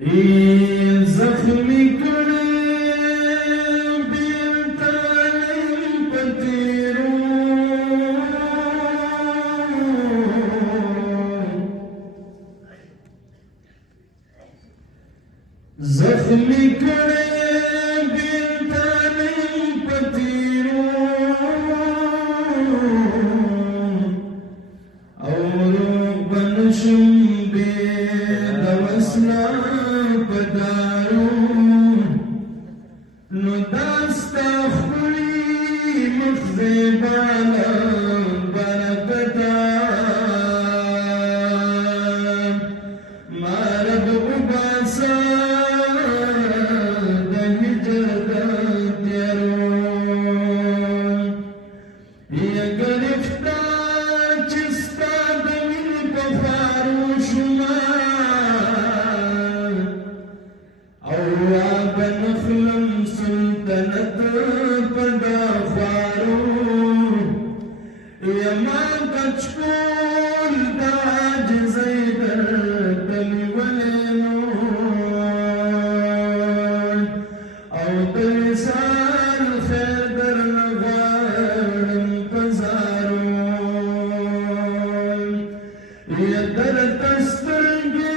زخمی کړي بیلتانم پتیرو زخمی کړي بیلتانم پتیرو او روغ بنشم بے دوسنا پدارو نو داستا خوری مخزبانا برکتا مارب عباسا دهجر تیرو یا گرفتار چستا دمین پفارو شما بنخلم سلطنت پدا خوارو یما کچکول داج زیدر دلی ولینو او دلسان خیدر نغارم پزارو یدر تسترگی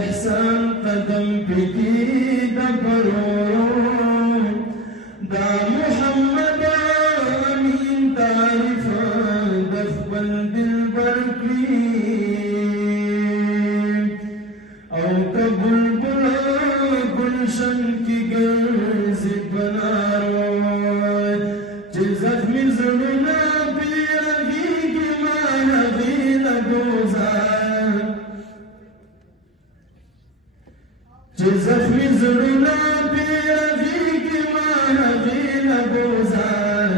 احسان قدم پکی دبرو دا محمد امین تعریف دخبل دل برکی او کبلبل گلشن کی گرزی بنارو چه زخمی زلونا بیرگی کی مانغی لگوزار چه زخمی زلونا بیرغی مانغی لبوزار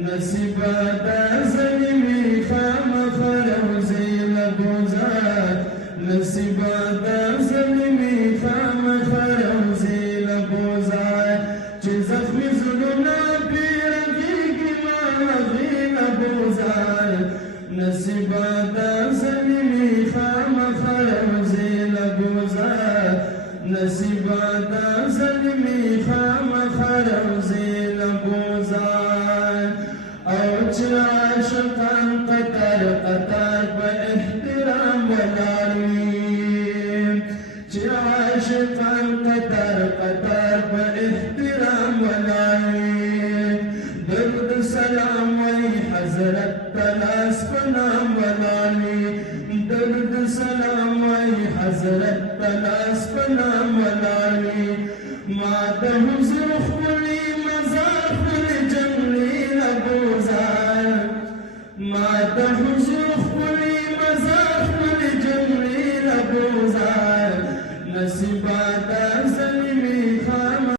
نصیبا دا ظلمی خام خروزی لبوزار نصیبا دا ظلمی خام خروزی لبوزار چه زخمی زلونا بیرغی مانغی لبوزار نصیبا دا ظلمی خام خروزی لبوزار نصیبا دا ظلمی خام خروزی لبوزار او چه عاشقان قطار قطار با احترام ولاروی چه عاشقان قطار قطار با احترام ولاروی درد سلام وی حضرت تلاس پنام ولاروی درد سلام وی حضرت تلاس پنام ولاروی ما ده حضور